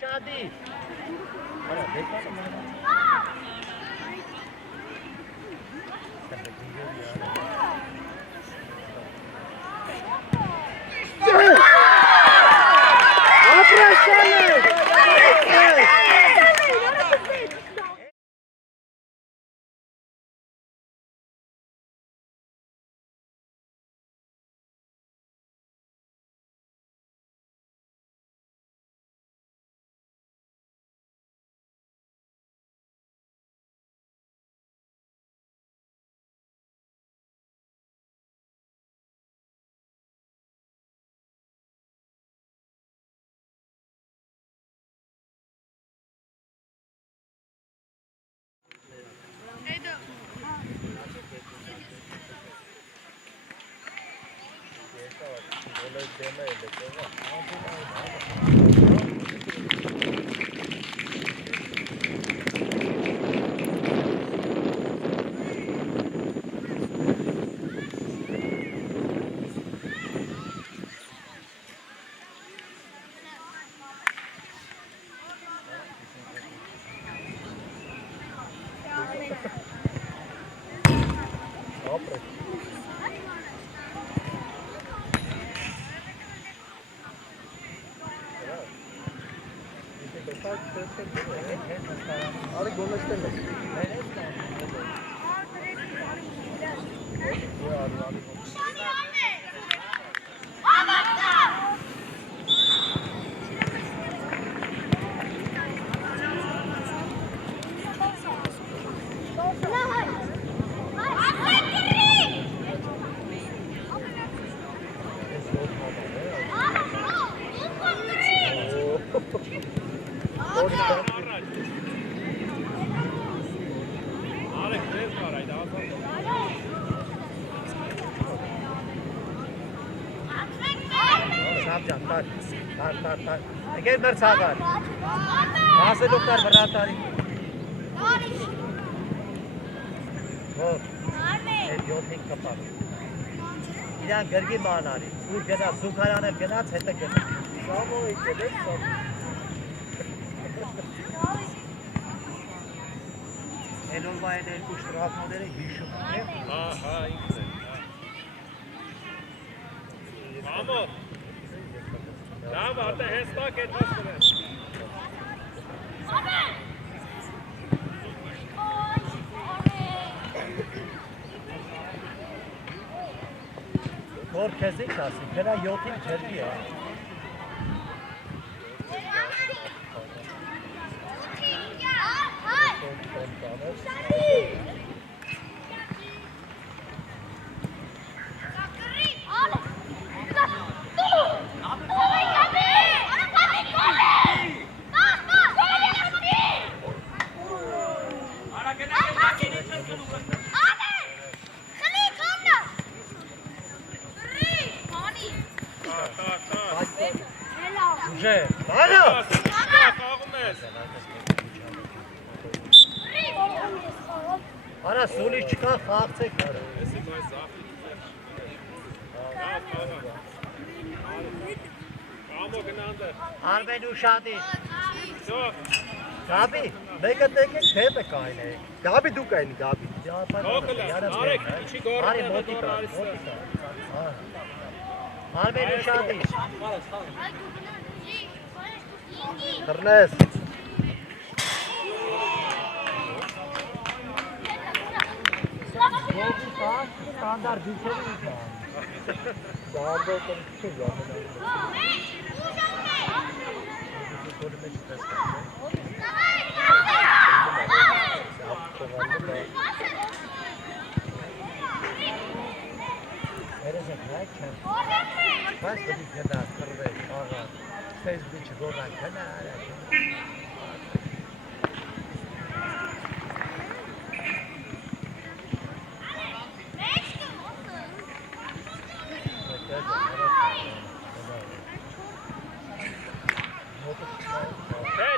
Shadi. Again, Mersagar. Maase doktor Baratari. Oh, you think kapal. Ida gargi maan aa rahi. Food gana, sukha jana gana, chhetak gana. Samo ikede sab. Elol vai ne kuch taraf modere hishu. Ha, ikde. Vamos. Ja, warte, Hester geht was drin. Vor kezi klasi, kena yotin çerbi ya. Уже. Ладно. Ara soli çıkan kalkacak. Arben uşadı. Գաբի, մեկը տեկեք դեպը կայնե։ Գաբի դու կայնի, Գաբի։ Արեք, ինչի գորը Արի մոտիկա։ Արմեն ուշադի։ Դռնես։ Ոգի տան, ստանդար դիքերի ուժան։ Դարդո կնքի ժամանակ։ Երեզեք նայք չեմ։ Բայց բդի կդար, կրվեք, աղար, ստեզ բդի չգորնան կնա արակ։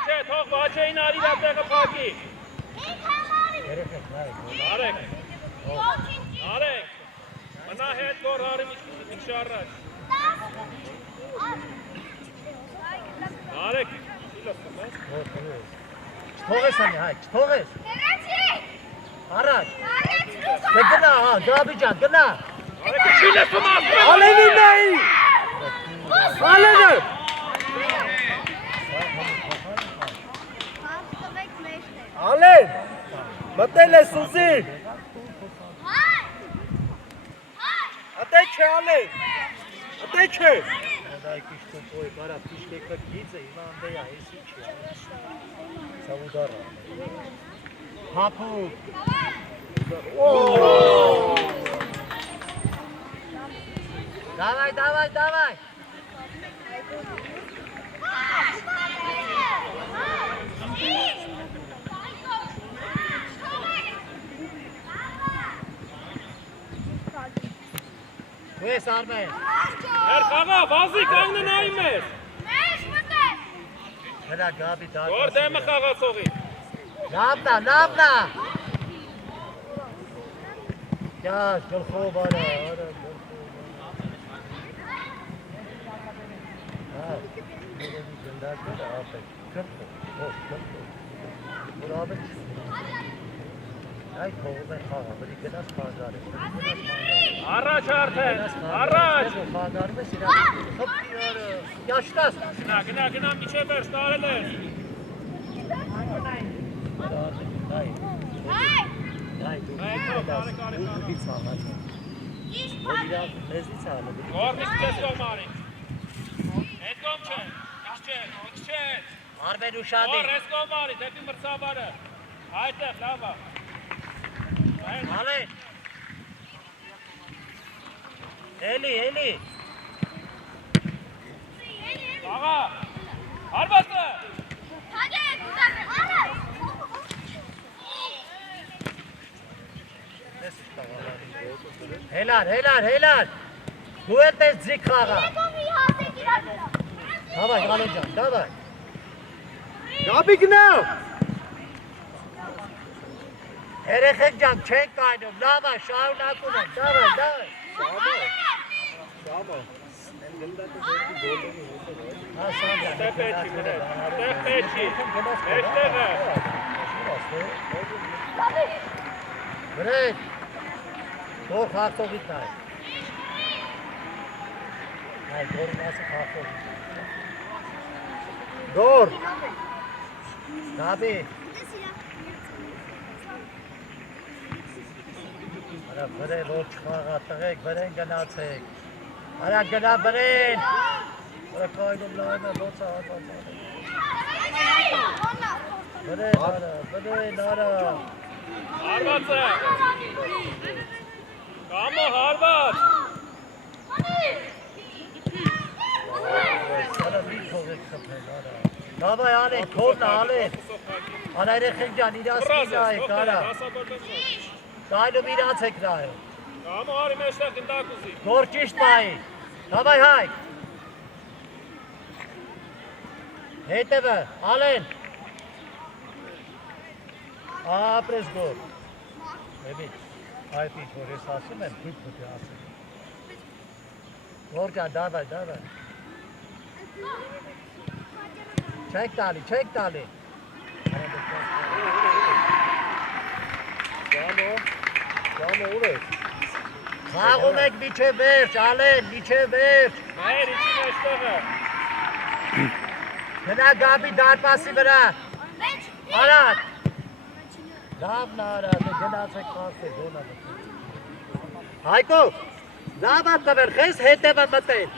Չէ, թող բաչեին արի դա տեղը փակի։ Երեզեք նայք։ Արեք։ Մնա հետ գոր հարի ինչ առաջ։ Արեք։ Չթողես անի հայք, չթողես։ Առաջ։ Կգնա, Գաբի ջան, գնա։ Արեք, չի լսում ասում։ Ալենի նայի։ Ալենը։ Ալեն։ Մտել է Սուզի։ Ատե չէ Ալեն։ Ատե չէ։ Դայքի շտուպոյ, բարա պիշկեկը գիծը, հիմա անդեյա, հեսի չի։ Սավուդարը։ Հապուկ։ Давай, давай, давай. Դու ես Արմեն։ Հեր խաղա, վազի կանգնը նայում ես։ Հրա Գաբի դար։ Գոր դեմը խաղացողի։ Լավնա։ Ճաշ, գլխով արա, արա, գլխով։ Այ փողում է խաղա, բրի գնաս խաղարի։ Առաջ արդեն, առաջ։ Խաղարում ես իրան, խպի օրը, յաշտաս։ Գնա, միջև վերջ տարել ես։ Դայ, դու դից աղաչ։ Որ իրան մեզից աղաչ։ Գոր միշտ ես կողմ արի։ Հետ կողմ չէ, ինչ չէ։ Արմեն ուշադի։ Գոր ես կողմ արի, դեպի մրցաբարը։ Այդտեղ, լավա։ Ալեն։ Էլի։ Աղա, հարվածը։ Հելար։ Դու էլ տես ձիք խաղա։ Դավայ, Ալեն ջան, դավայ։ Գաբի գնա։ Երեխեք ջան, չենք կայնում, լավ է, շարունակում ենք, դավայ։ Շամո։ Տեպեչի մրետ, տեպեչի, էշտեղը։ Վրետ, թող խաղթողիտ նայ։ Այ գորն ասը խաղթողիտ։ Գոր։ Գաբի։ Արա վրե որ չխաղա տղեք, վրեն գնացեք։ Արա գնա վրեն։ Արա կայնում լայնը լոցա հատված։ Վրեն արա։ Հարվածը։ Կամո հարված։ Արա մի թողեք խփել, արա։ Դավայ Ալեն, քորնա Ալեն։ Արա երեխեք ջան, իրասկի նայեք, արա։ Կայնում իրանց եք նայում։ Կամո արի մեջտեղ գնդակ ուզի։ Գոր ճիշտ պայի։ Դավայ հայք։ Հետևը, Ալեն։ Ապրես գոր։ Էմի, այդ ինչ որ ես ասում եմ, դուք պետք է ասեմ։ Գոր ջան, դավայ։ Չեք տալի։ Արա Գամո ուր ես։ Խաղում եք միջև վերջ, Ալեն, միջև վերջ։ Մայր իջի մեջտեղը։ Գնա Գաբի դարպասի վրա։ Արադ։ Լավն Արադ, գնացեք պասը, գոնա մտել։ Հայկո, լավ ատվեր, խես հետևը մտել։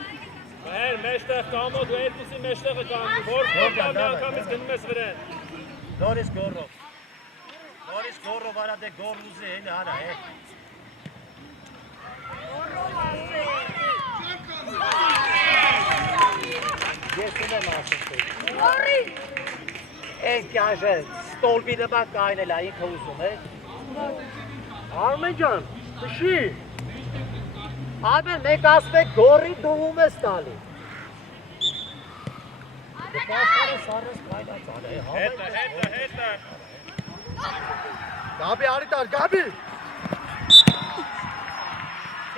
Մայր մեջտեղ կամո, դու երկուսի մեջտեղը կամի, որ կամի անգամից գնում ես վրեն։ Նորից գորով։ Նորից գորով արա դե գոր ուզի հելի արա, Ես ունեմ ասում տեղ։ Են կյաժը ստոլվի նման կայնել է, ինքը ուզում է։ Արմեն ջան, տշի։ Ամեն մեկ ասպեք գորի դուհում ես տալի։ Դե պաշտարը սարս կայնած ալ է, Հետը։ Գաբի արիտար, Գաբի։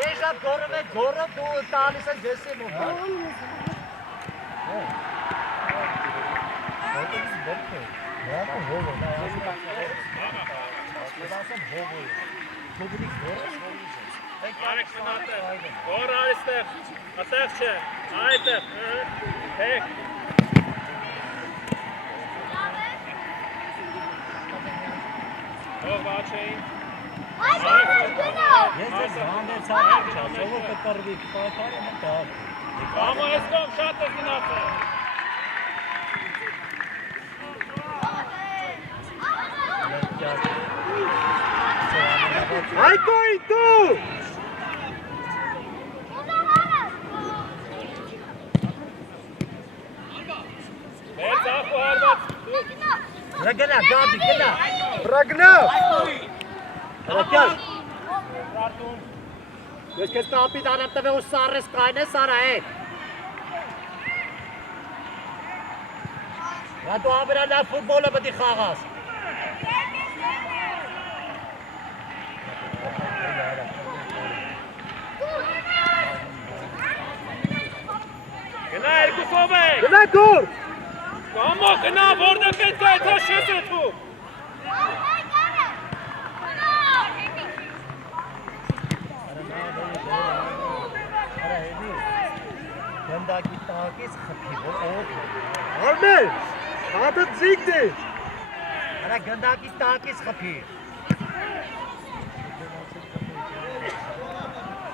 Դեժապ գորում է գորը դու տալիս են դեսի մոհա։ Արեք մնատեղ, որ արիստեղ, ատեղ չէ, այդեղ, հեք։ Ով բաչեին։ Ես ես հանդեցար չա, սովոր կտրվի, կպայթար եմ տար։ Կամո ես կոմ շատ ես գնացել։ Հայկոյի դու։ Մեր ծախու հարված։ Գնա, Գաբի, գնա։ Ռագնա։ Հրակյալ։ Ես կես կապիտ անեմ տվե ու սարես կայն է սարա է։ Նա դու ամերա լավ ֆուտբոլը բդի խաղաս։ Գնա երկուսով եք։ Գնա գոր։ Կամո գնա, որտեղ պետք է այդա շես է թու։ Գնդակի տակից խպի, որ օգ է։ Արմեն, հատը ձիգ դի։ Արա գնդակի տակից խպի։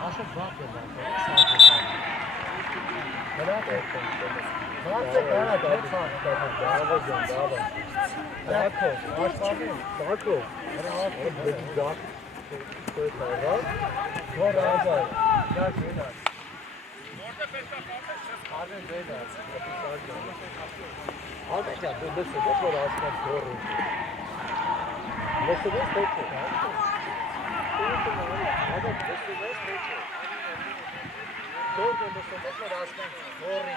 Աշոք բապ է բապ է, սարդ է սարդ։ Գնատ է։ Բապ է գանատ է սարդ է։ Դավա ջան, դավա։ Դակո, աշպարի, դակո։ Դակ, որ ազար, դակ գնատ։ Արմեն դեդաց, Արմեն ջան, դու լսում ես, որ ասում ես գորը։ Լսում ես, թե չէ։ Լսում ես, թե չէ։ Գորը լսում ես, որ ասում ես գորը։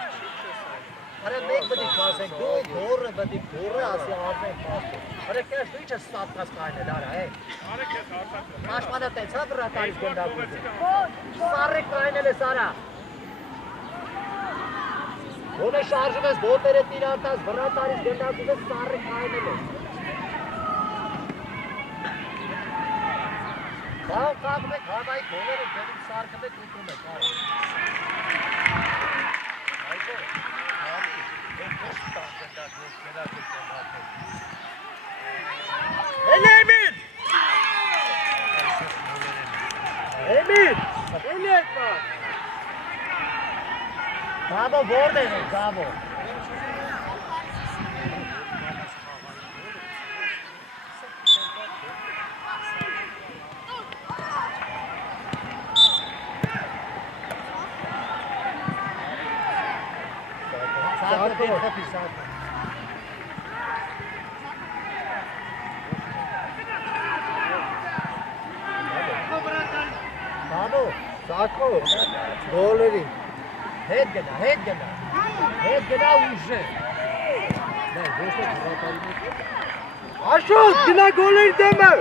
Արա մեկ բդի կասենք, դու գորը բդի գորը ասի Արմեն կասում։ Արա կեզ դու իչ ես ստատկաս կայնել, արա, Արեք ես հարցակը։ Աշխանա տեցա վրատարից գնդակում։ Սարը կայնել ես, արա։ Ոնե շարժում ես, ոտերը տիրարտաս, վրատարից գնդակում ես, սարը կայնել ես։ Բաղ կաղում եք, հավայի գոլերը գնում սարկում եք, ուտում եք, արա։ Այդո, հավի, են կոշ տան գնդակում, գնդակում գնդակում։ Էլ Էմին։ Էմին, էլ ես բա։ Գավո որդ են, գավո։ Սարկը խպի, սարկը։ Գավո, Սակո, գոլերի։ հետ գնա ուժը։ Դե, ոչ է վրատարի մեջ։ Աշոտ, գնա գոլերի դեմը։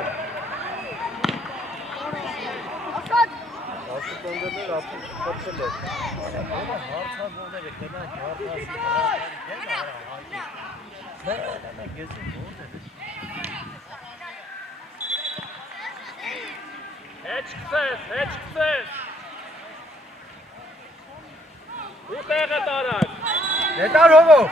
Ասուտ ընդերներ ապուր խպսել է։ Ահա հարցազողները գնանք հարցազի։ Դե, գեսի որդ է։ Հեչ Ու տեղը տարակ։ Նետար հովով։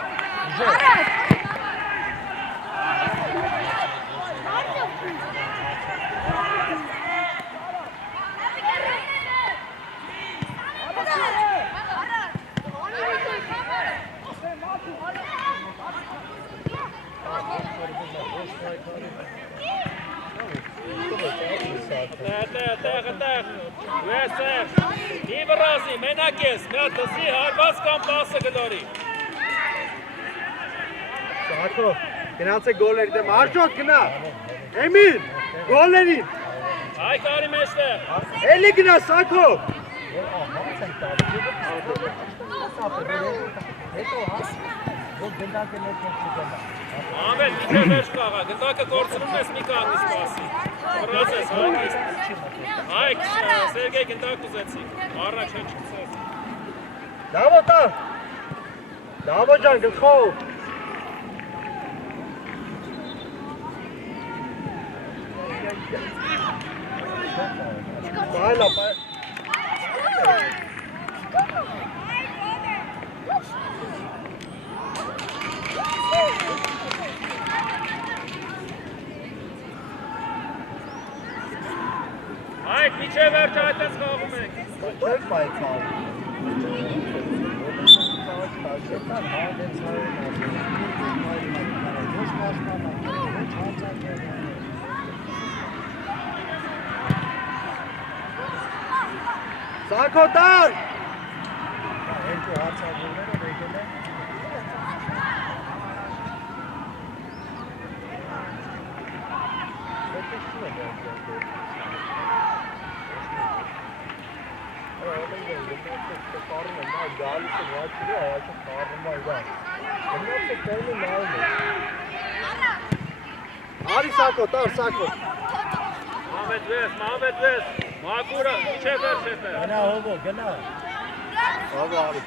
Տեղ, վեսեր, իվրազի, մենակ ես, մի հատ դզի հարված կամ պասը գդորի։ Սակո, գնացեք գոլերի դեմ, Աշոտ գնա, Էմիլ, գոլերին, Այ կարի մեջտեղ։ էլի գնա Սակո, Ամեն միջը վերջ կաղա, գնդակը կործնում ես մի կանգ սպասի։ Վրաց ես, Հայք, Սերգեյ գնդակ ուզեցիք, առաջ հեչ կծես։ Դավո տա, Դավո ջան գլխով, Բայլա, Այք, միջև վերջ այդպես խաղում եք։ չեք պայցալ, Սակո տար, Արի Սակո, տար Սակո, Մամեդ վես, մագուրը, միջև վերջ հետ է։ Գնա հովո, գնա։ Աբա արի,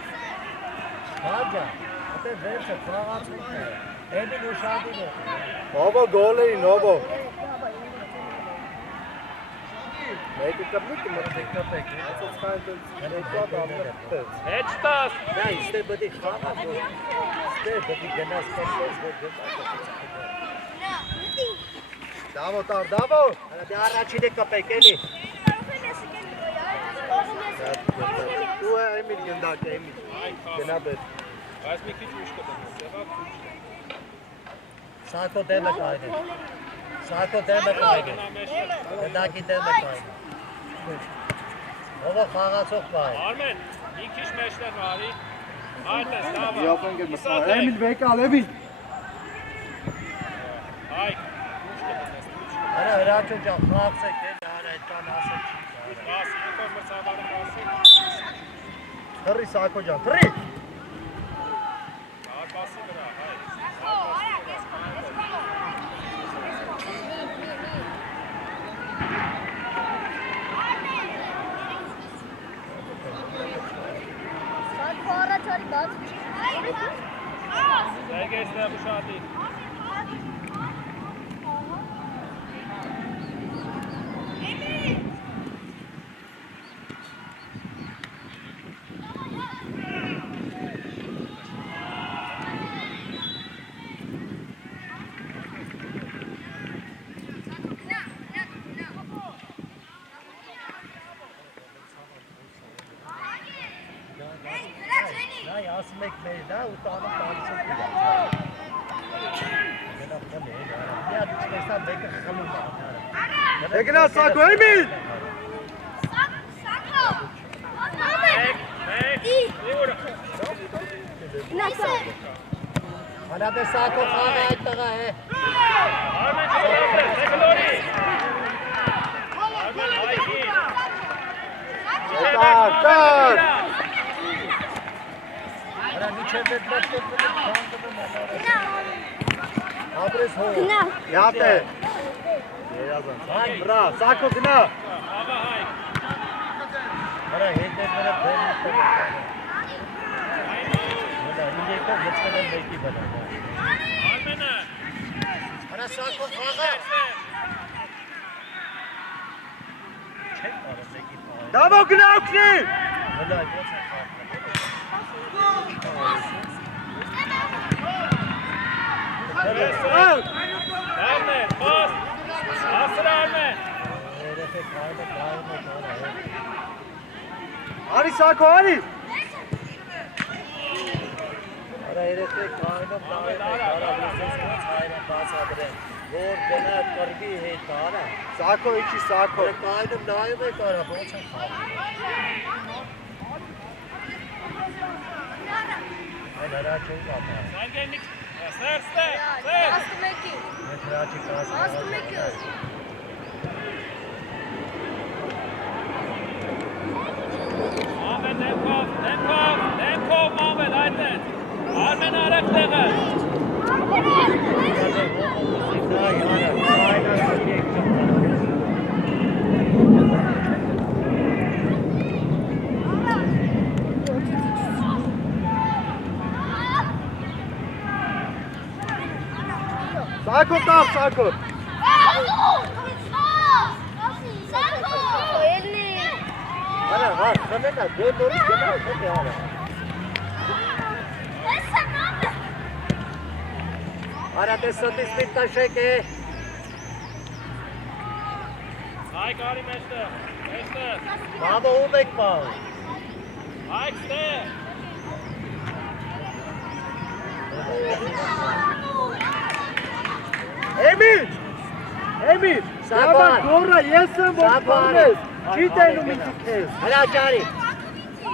Հաջա, ատե վերջը խաղացնենք է։ Էմին ուշադիր է։ հովո գոլերին, հովո, մեկը կպնիկ մրդիկ կպեք, ասած խայլդել, նետվատ ամրդեց, Հեչ տաս։ Դա իստե բդի խաղաց, իստե բդի գնաս կնպես, որ գնաս։ Դավո տար, Դավո, Դե առաջին է կպեք էլի։ դու է Էմիլ գնդակ, Էմիլ, գնա բետ, Այս մի քիչ ուշ կդնես, եղավ քիչ։ Սակո դեմը կայնի։ Սակո դեմը կայնի։ Գնա մեջտեղ։ Գնդակի դեմը կայնի։ Հովո խաղացող կայ։ Արմեն, մի քիչ մեջտեղ արի։ Այդպես, լավ։ Իապեն գմսա, Էմիլ վեկալ, Էմիլ, Այք, ուշ կդնես, Արա հրաչո ջան խաղացեք էլի, արա այդ բան ասել չի։ Բաս, ինքոր մրցավարը բասի։ թռի Սակո ջան, թռի, Արկասի վրա, հայ։ Սերգեյ ստեղ ուշադի։ Նայ ասում եք մեր դա ու տանում տալիս եք իրար։ Գնա խմի, մի հատ տեսա մեկը խմում է։ դե գնա Սակո, Էմիլ, Արա դե Սակո խաղը այդ տղա է։ Արմեն չգլորի, չգլորի։ Արմեն այգի։ տար, Արա միջև դեպ Ապրես հո։ յատ է, երազանց, վրա, Սակո գնա, Աղա հայ։ Արա հետ է մենը բերնի տղա։ Մենա իլեկով լծվել են մեկի վրա։ Արմենը։ Արա Սակո խաղը։ չեք կարող մեկի փայ։ Դավո գնաուքնի։ Հələ ո՞նց է խաղը։ Արմեն, պաս, ասր Արմեն։ Երեխեք հայը գայում է դարը։ Արի Սակո, արի։ Արա երեխեք հայնում դարը դարը ոնց հայրը բացադրեն։ Որ գնա կրվի հետ արա։ Սակո իջի Սակո։ Հայնում նայում է կարա ոնց է խաղը։ Այն հրաչի կապա։ Սարգենիկ, սերստե, սեր։ Աստմեկի։ Մեծ հրաչի կասը։ Աստմեկի։ Ամեն դեմքով, ամեն այդտեղ։ Արմեն արեք տեղը։ Սակո տավ, Սակո։ Արա, հա, խմենա, դե նորից գնա, խմի արա։ Արա, դե սոտի սպիտա շեք է։ Հայ կարի մեջտեղ։ Մամը ում եք պահ։ Հայ ստեղ։ Էմիլ, սաբա գորա ես եմ որ բանես, չի տենում ինձ քեզ։ Հրա ջարի։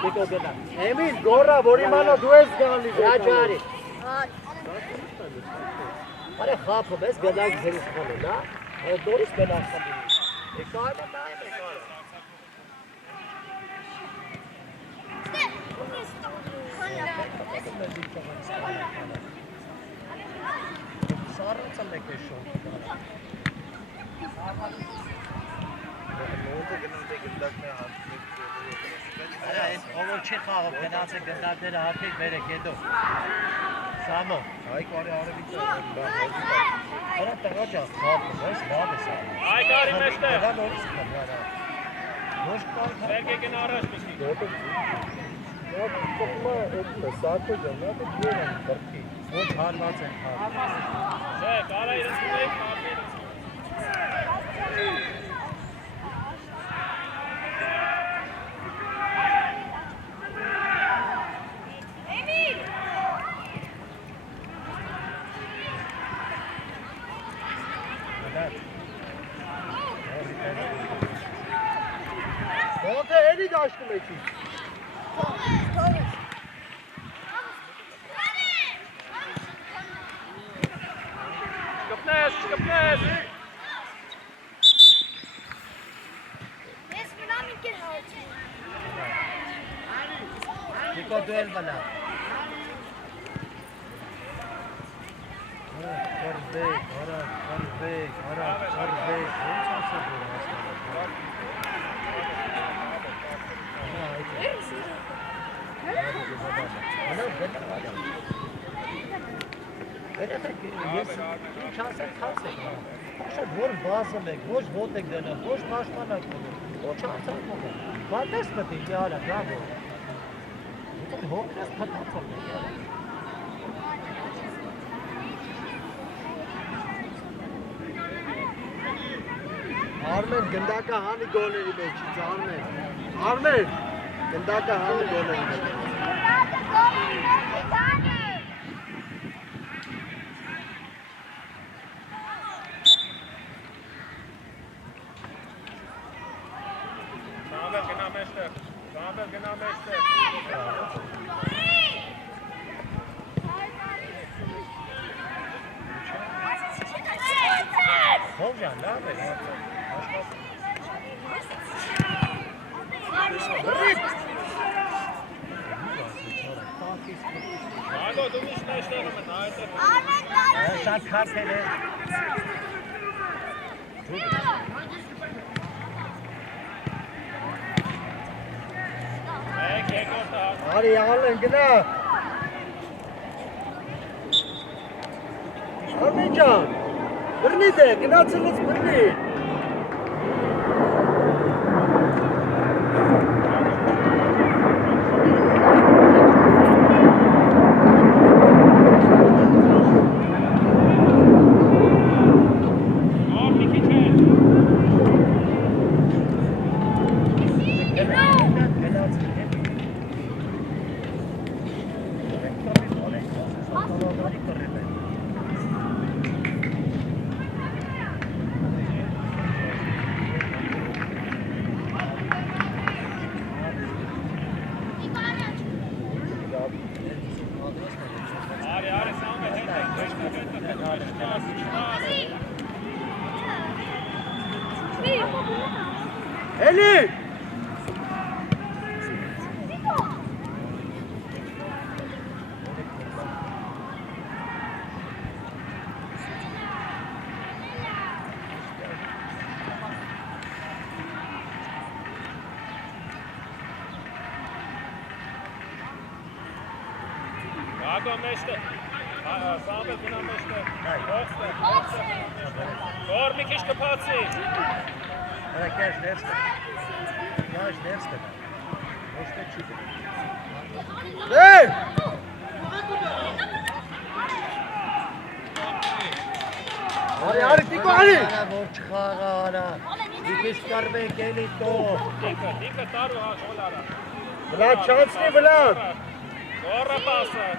Դեկո գնա։ Էմիլ, գորա, որ իմանա դու ես գալիս։ Հրա ջարի։ Արա խափում ես գնակ ձերից խոնել, հա։ Այդ դորից գնակ խմի։ Եկարը նայում է կարը։ Սառնցը մեկ է շոն։ Արա, այս ովոր չի խաղով, գնացեք գնդակները հարկեք վերեք հետո։ Սամո։ Հայ կարի արևից Արա տղա ջան, խաղում ես, լավ ես անում։ Հայ կարի մեջտեղ։ Դա նորից խմի, արա։ Ոչ կար խաղ։ Սերգեյքին առաջ միսի։ Սակո ջան, նա դու ջերան բրկի։ Ոչ հարված են խաղում։ Չէ, կարա իրենց մեկ մարմին։ Ոնց է էլի դաշտում եկի։ Շկպնես։ Ես մնամ ինքեր հաճի։ Դիկո դու էլ բնա։ Չորբեք, արա, չորբեք, արա, չորբեք, ոնց ասա դու հասնալը։ Երեխեք, ես ինչ ասեմ թաց եք նա։ Շատ որ բազում եք, ոչ ոտ եք դնում, ոչ պաշտպանակ դնում, ոչ արցակ մոգը։ Բատես մտի, իարա, բրավո։ Ութեն հոքրես պտացով եք, իարա։ Արմեն, գնդակը հանի գոլերի մեջից, Արմեն, գնդակը հանի գոլերի մեջից։ Սամվել գնա մեջտեղ։ Հով ջան, լավ է։ Ագո դու միշտ մեջտեղ եմ այդտեղ։ Շատ քարփել է։ Եկոտա։ Արի ալեն գնա։ Արմեն ջան, բռնի դե, գնացելուց բռնի։ Արի։ Ագո մեջտե։ Սամվել գնա մեջտե։ Ողստե։ Որ մի քիչ կփացի։ Արա կաշ ներս կա։ Կաշ ներս կա։ Ոչ թե չի։ Դե։ Արի, Տիկո, արի։ Արա որ չխաղա արա։ Դիքս կարվեք էլի տո։ Դիկը տարու հաշոլ արա։ Վլադ չանցնի, Վլադ։ Գորը պասը։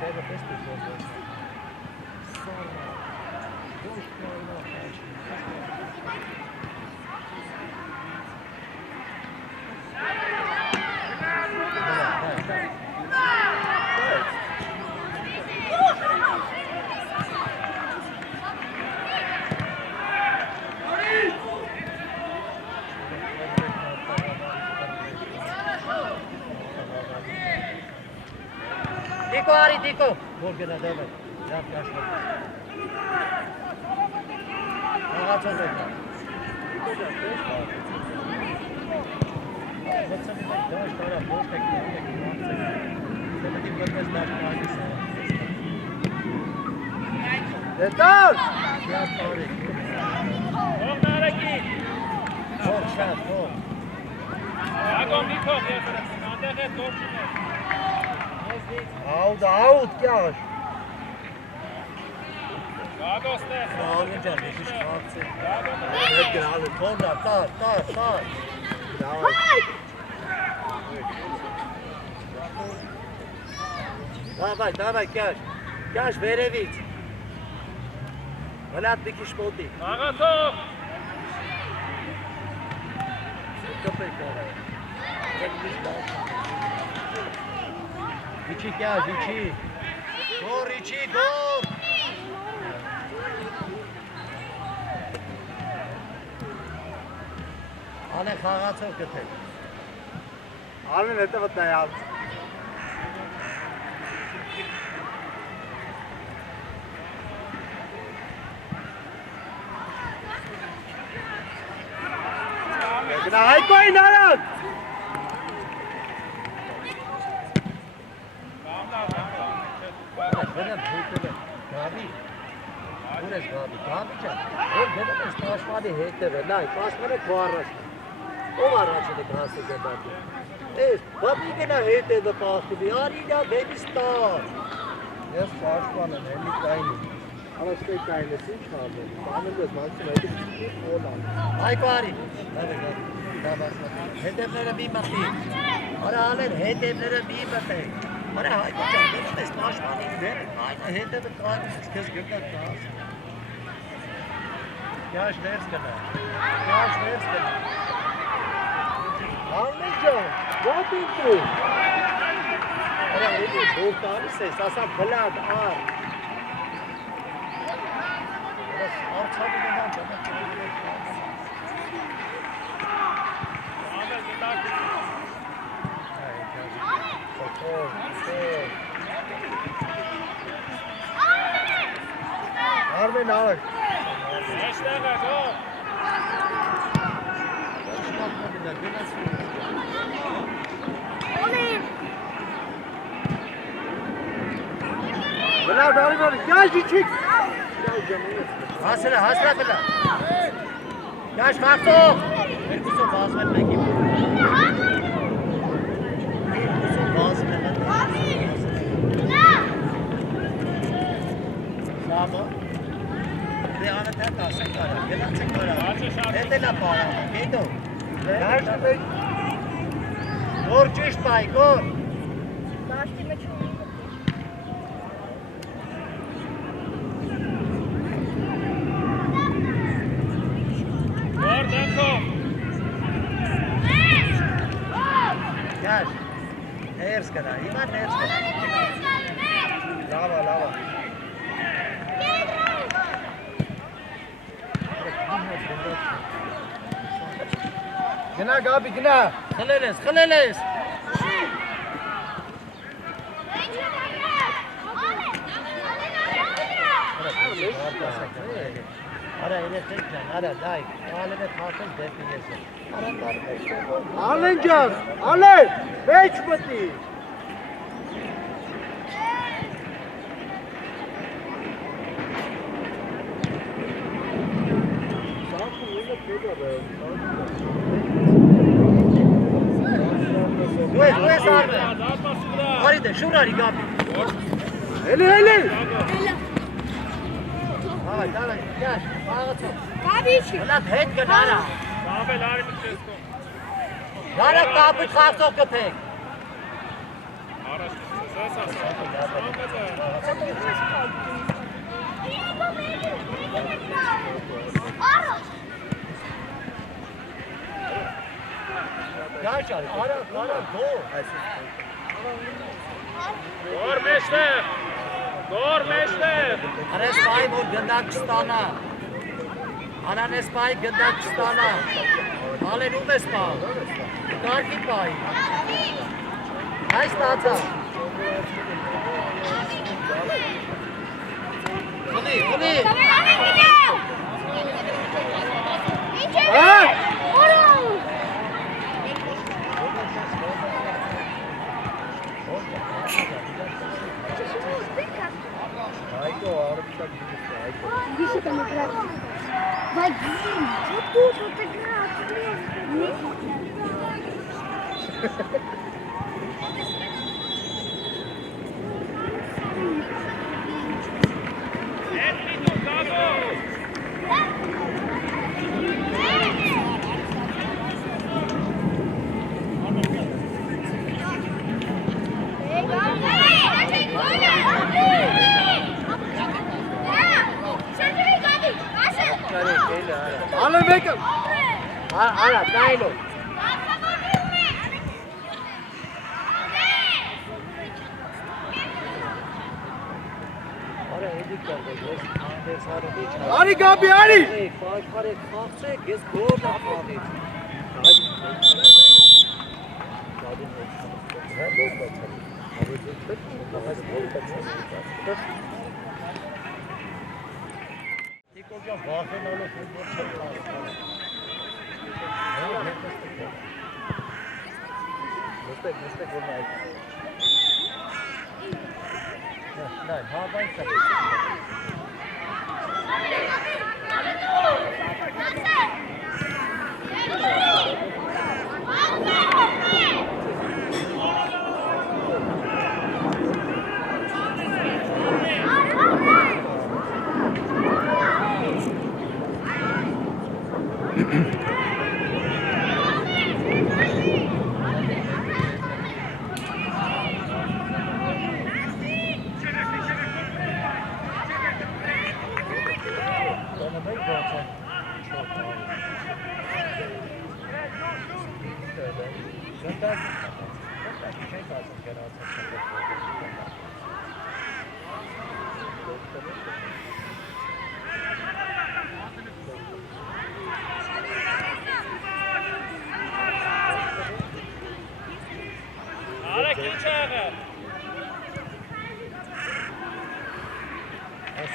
Սերը պես դուք Սորմա։ Ոչ կայնա քաչի։ Դիկո արի դիկո որ գնա դավայ լավ կաշվա աղացոց է Վեցան դաշ տարա ոչ տեքնիկ Դեպի մտես դաշ կարիս է Դետար։ Շատ բարի Ող նարեկի։ Որ շատ որ Ագո մի քող եվրը։ Անդեղ է դորչին է։ Out, կյաշ։ Ագո ստեղ։ Աղեն ջան եկիշ խաղցե Հետ գնալու։ Թորնա տար Դավայ կաշ վերևից Վլադ մի քիչ մոտի Աղաթող։ Կպեք արա Իչի կյաշ, իչի Գոր, իչի, գոր Անեն խաղացով կթեք Արմեն հետը վտնայավ։ Գնա հայկոյին արան։ Venem, uite-le, Gabi. Bună-ți, Gabi. Gabi ce-am? Ei, vedem, ești pașmane heteve, n-ai, pașmane coarăște. O arace de casă de Gabi. Ei, Gabi gena hete de pașmane, arina baby star. Ես պաշտպանը էլի կայնի։ Արաշտե կայնը ինչ խաղում։ Բանը դες մաքսիմում հետը օլան։ Ay Gabi. Hadi Gabi. Davasla. Hedeflere bir bakayım. Ara alın, hedeflere bir bakayım. Ara hay hocam, benim de paşmane verin. Aynen hedefe kalmışız, kız gırdak kalsın. Yaş verskene. Yaş verskene. Արմենջան, what is it? Ara öyle bol tanesi, sasam Vlad ar. Ar çabuk olan demek ki. Sամվել գտակ։ Արմեն արակ։ Մեջտեղ է գող։ Վլադ արիվարի, կյաշ իչիք։ Հասրա բլա։ Yaş Martov. Erkusun bazı mekip. Erkusun bazı mekip. Sağ Bir ana terta sekara. Gelen sekara. Nede la para? Kedo. Դաշտը մեկ։ Gor çiş bay gor. Դաշտի մեջ ունի Որ դենքով։ Yaş. Ers kara. İman ers kara. Լավա, լավա։ Gına Gabi gına. Kılırız. Ara öyle tekrar. Ara layık. Aleme tatil defiyesi. Alınacağız. Alın. Beş pati. Wes sarbe. Hadi de şurayı Gabi. Hele. Ha tamam gel. Bağa tut. Gabi için. Ulan het gana. Abi lari bittesko. Yara kapı kalk köpek. Araç sen Gel çağır. Ara go. Gor meşte. Ara spy bu Gandakistana. Ana ne spy Gandakistana. Ale rume spy. Kar ki spy. Nice tata. Kuli. Ha? Айко, арбитра гидис, айко. Диши там играть. Вадим, вот тут вот играть. Alın bekle. Ara Kailo. Ara edik geldi. Ande sarı bir çay. Ari Gabi, Ari. Fark kalksa gez gol yapmadı. Hocam bakın onu Mıstık bunu ait. Nein, Haarbein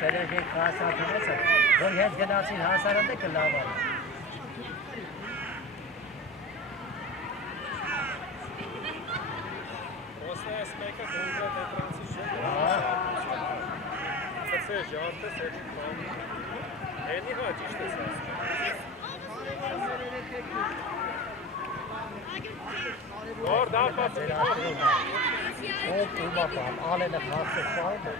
Mesela şey kasa atılırsa, o genç gençsin hasarında ki lava. После смека конtra de transition. Це жарти, це там. Не хочеш ти це. Gor daha fazla. O kurbakan, alene karşı kaldı.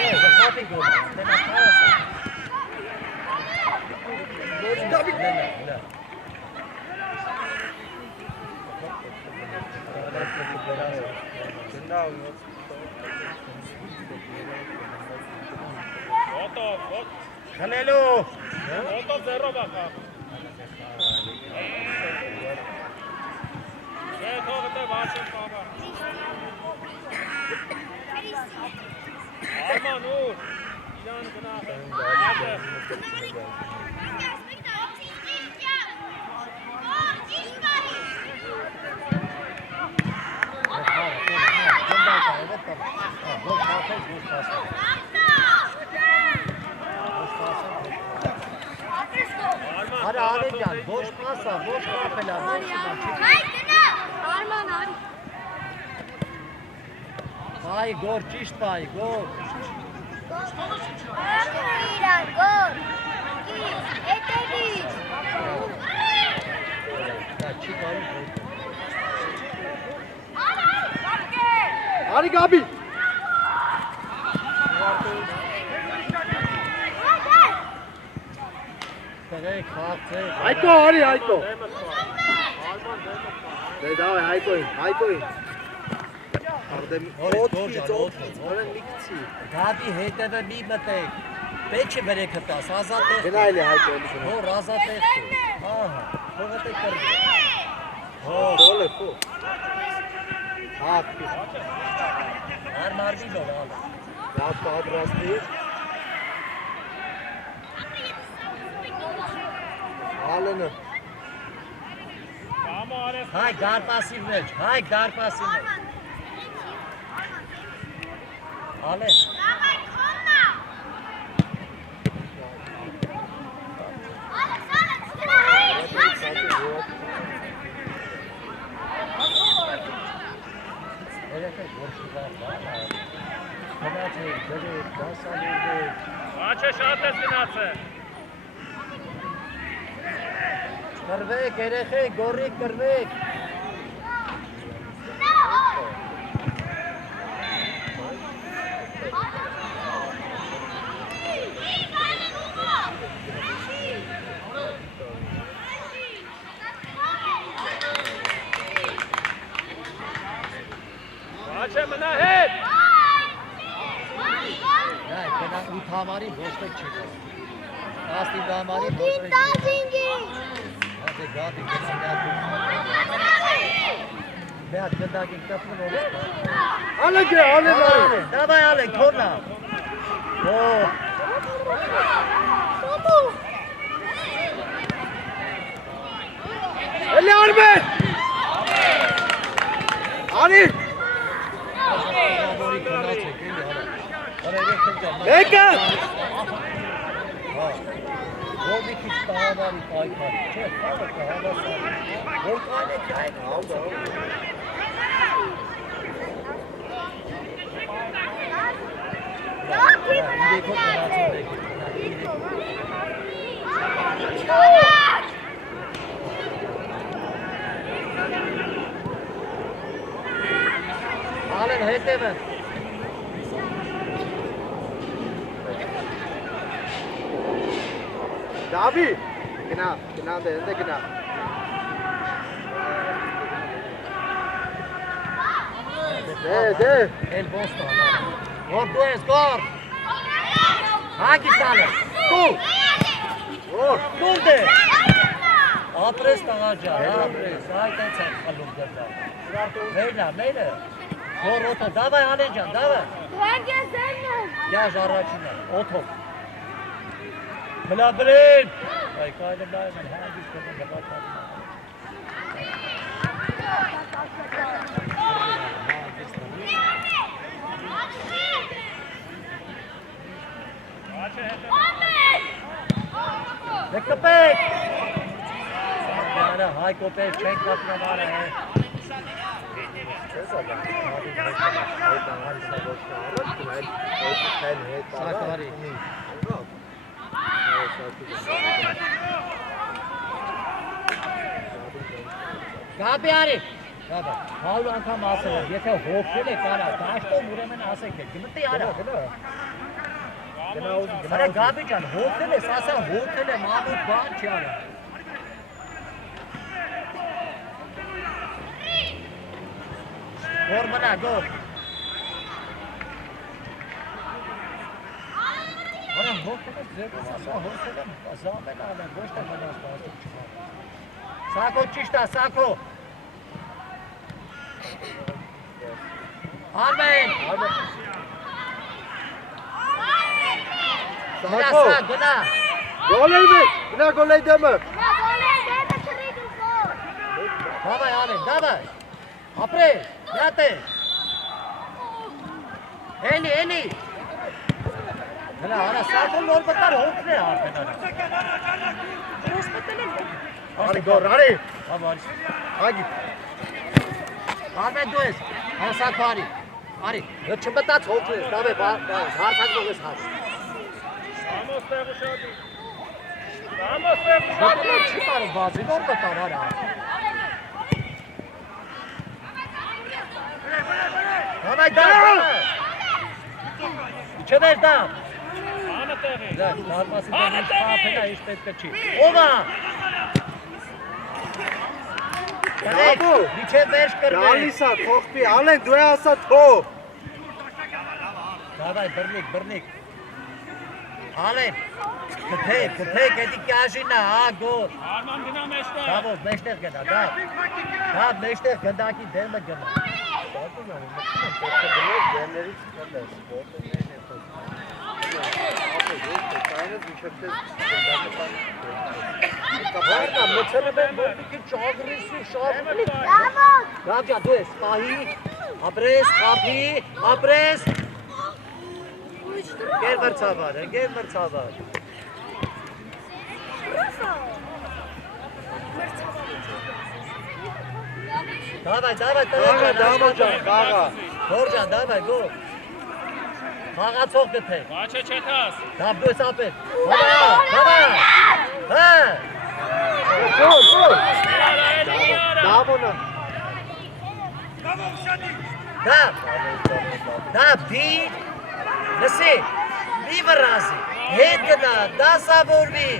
Evet, zaten gördüm. Ben atayasın. Gabi. Готов. Kanelo. Готов zero baka. Ve togte başın baba. Arman Nur. İlan günahı. Hadi. Ոչ մասա, ոչ կապելա, ոչ շուտա։ Հայ գնա։ Արման արի։ Բայ գոր ճիշտ բայ, գոր։ Իրան գոր։ Էտերի։ Դա չի կարող։ Արի Գաբի։ Տղեկ, խաղցեք։ Հայկո, արի Հայկո։ Դե դավայ Հայկոին։ Արդեմ օթից, որեն մի կցի։ Գաբի հետևը մի մտեք։ Պետք է բերեքը տաս, ազատեղ։ Գնա էլի Հայկոին։ Հոր ազատեղ։ Ահա, փողոտ է կրվի։ Հոլ է փող։ Հապ։ Արմարվի նոր ալը։ Լավ պատրաստի։ Ալենը։ Հայ գարպասի մեջ, հայ գարպասի մեջ։ Ալե։ Երեքեք որ շուտավ գնացեք, գրեք, դասալուր Աչե շատ ես գնացել։ Կրվեք, երեխեք, գորիկ կրվեք։ Աչե մնա հետ։ Այ գնա 8 համարի ոչ մեկ չի կարող։ 15 համարի ոչ մեկ չի կարող։ Հատե գաբի գնա միատ գնդագին կապն ով է։ Ալեգե, Դավայ ալե, քորնա։ Էլի Արմեն։ Արի։ Եկա։ Որ մի քիչ տաղավարի պայքարի, չէ, խաղը կհավասարի, որ կանեք այն հաղը։ Ալեն հետև են։ Դավի։ Գնա դե գնա։ Դե։ Էլ բոստան։ Որ դու ես գոր։ Հագիս ալեն։ Դու։ Դու դե։ Ապրես տղաջան, ապրես, այդ է ցած խլում դրդա։ Մելը։ Որ օթո, դավայ ալեն ջան, դավայ։ Գյաժ առաջինը, օթով։ Բլաբրին։ Այ կայլը լայվ են, հանդիս կոպը գպատատն։ Դեկպեք։ Սարգանը հայ կոպեր չենք կապնամանը է։ Սակարի։ Գաբի արի։ Գաբա, հաուլ անգամ ասել եմ, եթե հոգվել է կարա, դաշտով ուրեմն ասեք է, գմտի արա։ Արա Գաբի ջան, հոգվել ես, ասա հոգվել եմ, ամուտ բան չի արա։ Որ մնա, գոր։ Արա հոգվել ես, ձերպես ասա հոգվել եմ, զամեն ալեմ, ոչ թե մնաս բաստուկ չմա։ Սակո ճիշտա, սակո։ Արմեն։ Սակո։ Գնա։ Գոլեյ դեմը։ Դավայ ալեն, դավայ։ Ապրես, միատ է։ Էլի։ Գնա, արա սակո նոր բտար հոգն է արդեն արա։ Ես մտել եմ։ Արի գոր, արի։ Հավ արի։ Ագի։ Արմեն դու ես, հեսակ բարի։ Արի, չմտած հոգու ես, դավե, հարթակնող ես հավ։ Vamos տեղը շատի։ Vamos տեղը շատի։ Բատոնը չի բարի բազի, որ մտար արա։ Համայ դա։ Իչե վեր դա։ Անը տեղի։ Դարպասի դենից պապելա իշ պետքը չի։ Ով է։ Կրեք, միչե վերջ կրվեք։ Գալիս է, թողպի, Ալեն դու է ասա թող։ Դավայ, բրնիկ։ Ալեն, կթեք, էդի կյաժինա, գոր։ Արման գնա մեջտեղ։ Դավով, մեջտեղ գնա, դավ։ Դավ, մեջտեղ գնդակի դեմը գնա։ Հարնա, մցելը բեն որպիկի ճագրիսի շարմի։ Գավջա, դու ես, պահի, ապրես, խապի, ապրես։ Գեր մրցավար։ Դավայ, Գաղա։ Գորջան, դավայ, գո։ Խաղացող գտեք։ Բաչը չեթաս։ Դավ դու ես ապեր։ Դավայ։ Հա։ Գոր։ Միարա, միարա։ Դավոնը։ Դավ, դիր, լսի, մի վրազի, հետ գնա, դասավորվի,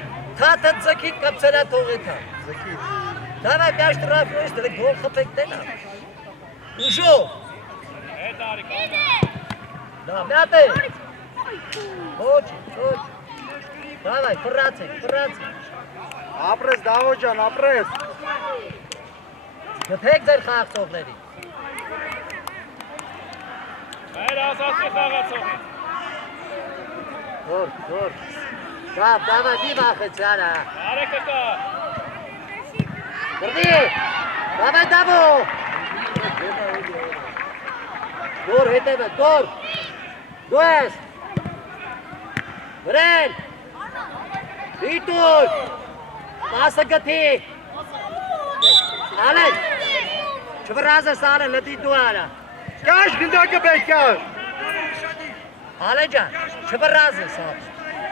թաթը ձգի կապցելա թողեթա։ Զքի։ Դավայ, միաշ տրաֆրոյս, դրե գող խպեք տենա։ Ուժով։ Հետ արի, Դա, միատ է։ Ոչ։ Դավայ, պրացեք։ Ապրես Դավո ջան, ապրես։ Գտեք ձեր խաղացողների։ մեր ազատի խաղացողի։ Գոր։ Դավայ, մի վախեցի արա։ Արեկը կա։ Գրդի, դավայ դավո։ Գոր հետևը, գոր։ Դու ես։ Վրեն։ Վիտուր։ Մասը գտի։ Ալեն։ Չվրազս ալեն, լտի դու արա։ Կաշ գնդակը բեկար։ Ալեն ջան, չվրազս ալ։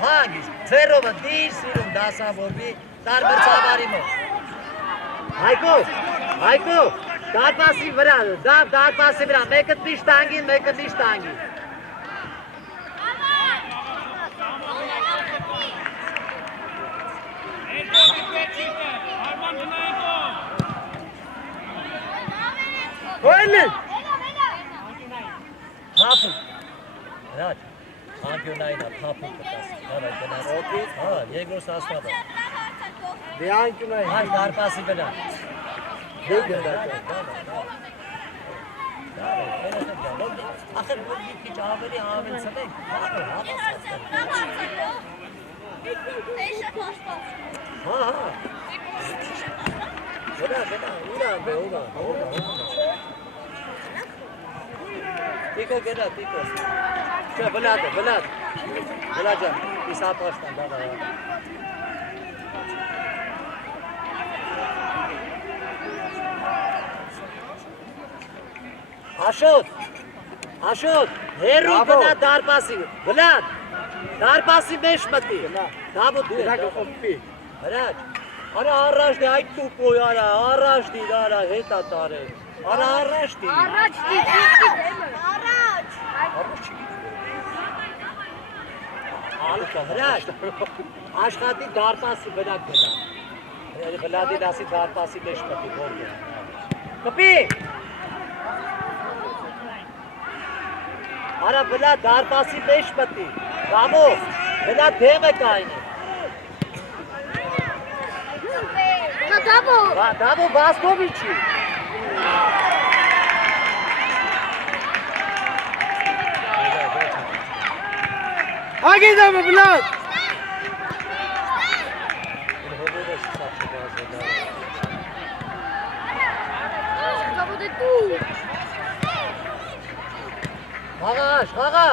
Հագիս, ձերովը դիր սիրում դասավորվի, տար մրցավարի մոտ։ Հայկո, դարպասի վրա, դարպասի վրա, մեկըտ միշտ տանգին։ Արման գնային կոմ։ Հոյլի։ Փափուկ, հրաչ, անկյունայինա, փափուկ կտաս, հավայ գնաս, հա, երկրոս աստավա, Դե անկյունային։ հայ դարպասի վրա, Դե գնդակը։ ախր որ մի քիչ ավելի ավելցնենք, հա, գնա, ուրա, Տիկո գնա, Չէ, վլադ, ջան, իսապաշտան, դավա, Աշոտ, հերու գնա դարպասի, վլադ, դարպասի մեջ մտի, դավո դու ես, խոփի։ հրաչ, արա առաջ դի, այդ տուպոյ արա, առաջ դի, արա, հետա տարել, արա առաջ դի, հրաչ, աշխատի դարպասի վնակ գնա, վլադի դասի դարպասի մեջ մտի, որ գնա, կպի, արա վլա դարպասի մեջ մտի, դամո, վլա դեմը կայնի, Դավո Վասկովիչի, Ագիդամը բլադ։ Խաղա,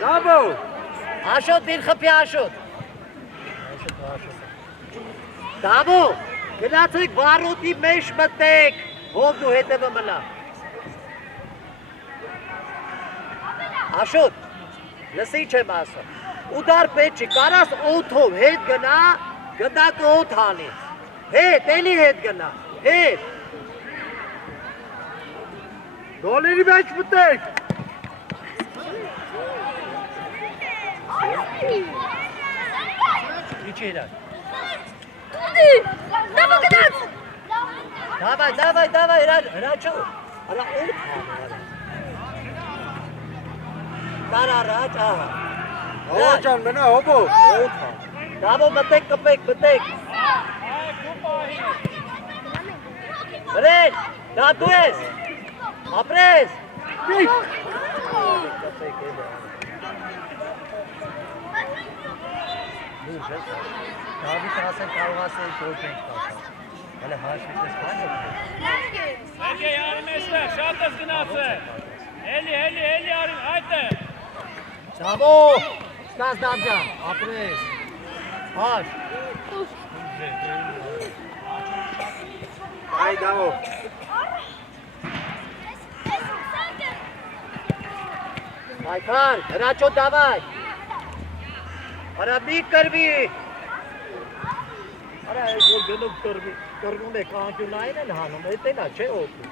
Դավո, Աշոտ, իր խպի Աշոտ, Դավո, գնացեք վարոտի մեջ մտեք, հովն ու հետևը մնա։ Աշոտ, լսի չեմ ասում, ուդար պետ չի, կարաս օթով հետ գնա, գնդակը օթ հանի, հետ, էլի հետ գնա, հետ։ Գոլերի մեջ մտեք։ Իչի իրար։ Դավո գնաց։ Դավայ, հրաչո, հրա օթ հանի, Դար առաջ, ահա։ Հովո ջան, մնա հովո։ Օթ հա։ Դավո մտեք կպեք, մտեք։ Վրեն, դա դու ես։ Ապրես։ Կպեք էլը։ Դուր ես։ Դավիթ ասեն կարող ասեն կոտ ենք տասը։ Հələ հաշվիքս բան եք։ Սերգեյ արի մեջտեղ, շատ ես գնացել։ Էլի արի, այդ է։ Դավո, ստաս դամջան, ապրես, հաշ։ Այ դավո։ Այքան, հրաչո դավայ։ Արա մի կրվի։ Արա այս որ գնուկ կրվում է կանջունային են հանում, էտ էնա չէ օթու։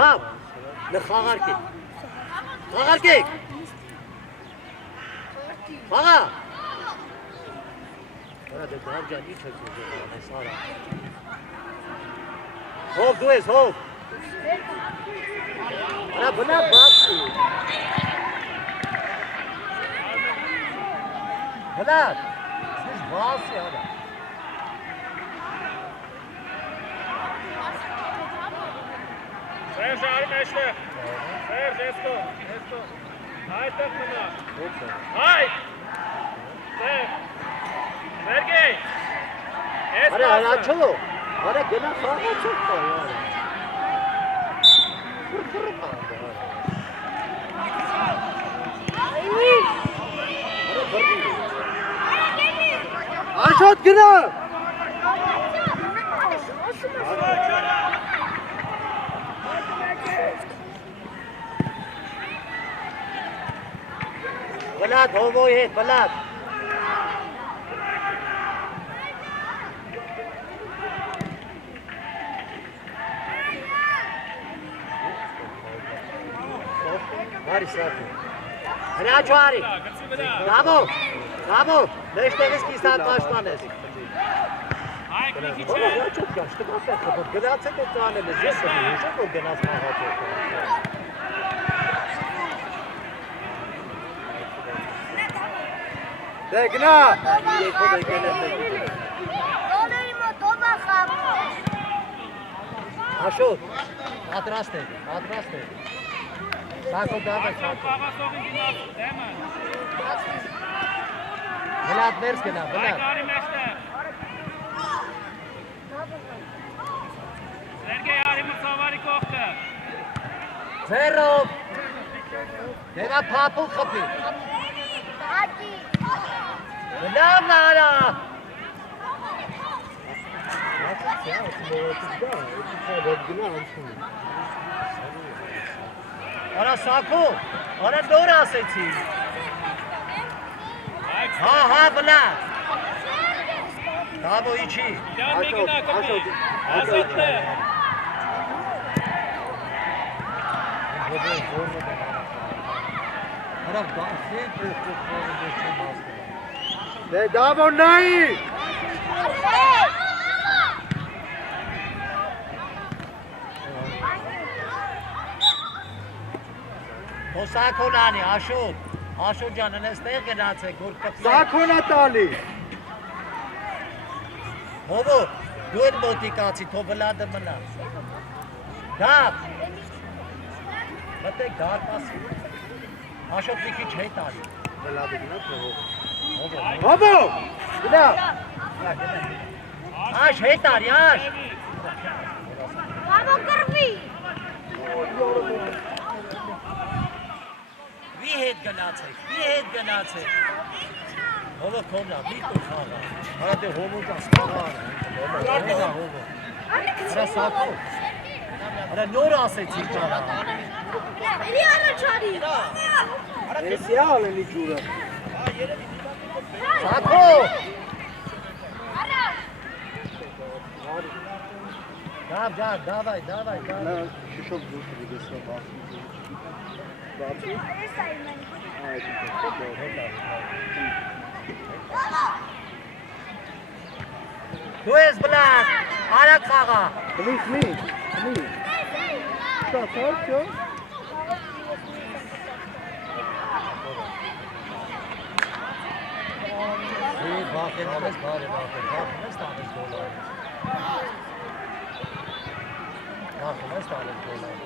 Դավ, նխաղարկեք։ Խաղարկեք։ Խաղա։ Արա դե դավջան ինչ ես ուզում ես արա։ Հով դու ես, հով։ Արա բնա բացի։ Հլատ, ես բացի արա։ Սերժ արի մեջտեղ։ Սերժ, եսկո։ Այդտեղ մնա։ Հայ։ Սերգեյ։ Արա հրաչո, արա գնա խաղացող կա յարա։ Աշոտ գնա։ Բլատ, հովոյ հետ, բլատ։ Հարի սրատի։ Հրաչո արի։ Դավո, մեջտեղից կիսատ պաշտպան ես։ Այ քիչ Ո՞ր է։ հրաչոտ կա, շտկացեք, որ գնացեք ու ծանել ես, ես եմ ուշեք, որ գնաց մաղացող։ Դե գնա։ Երեքով եկել եմ մեկի։ Գոլերի մոտ ով է խաղում։ Աշոտ, պատրաստ եք։ Սակո դավայ, սակո։ Պաղասողին գնաց, դեմը։ Հլատ ներս գնա, Այ բնատ։ կարի մեջտեղ։ Սերգեյ արի մրցավարի կողքը։ Ձերով։ Դենա պապուկ խպի։ Ակի։ Գնամ նարա։ Արա սակո, արա դոր ասեցի։ Հա, բնատ։ Դավո իչի։ Իրան մի գնա կպի։ Ասոտն է։ Արա գասեք փոխողը չեմ ասում։ Դե դավո նայի։ Հոսակոնանի, Աշոտ ջան, ընեստեղ գնացեք, որ կպլեք։ Սակոնա տալի։ Հովո, դու են մոտիկացի, թո վլադը մնա։ Դավ։ Մտեք դար մասի։ Աշոտ մի քիչ հետ արի։ Վլադը գնա թողով։ Հովո։ Հովո։ Գնա։ Աշ հետ արի, աշ։ Դավո կրվի։ Մի հետ գնացեք։ Հովը կոմնա, մի տու խաղա։ Արա դե հովոջան խաղա արա։ Հովը։ Արա սակո։ Արա նոր ասեցի ճարա։ Էլի առաջարի։ Էսի ալենի ջուրը։ Սակո։ Դավ, դավայ։ Նա շիշով դուրս դեսա բացի։ Բացի։ Դու ես բլակ, արագ խաղա։ Please me. Stop, yo. Դու բախեն ես բարի բախեն տանես դոլար։ Բախեն ես տանես դոլար։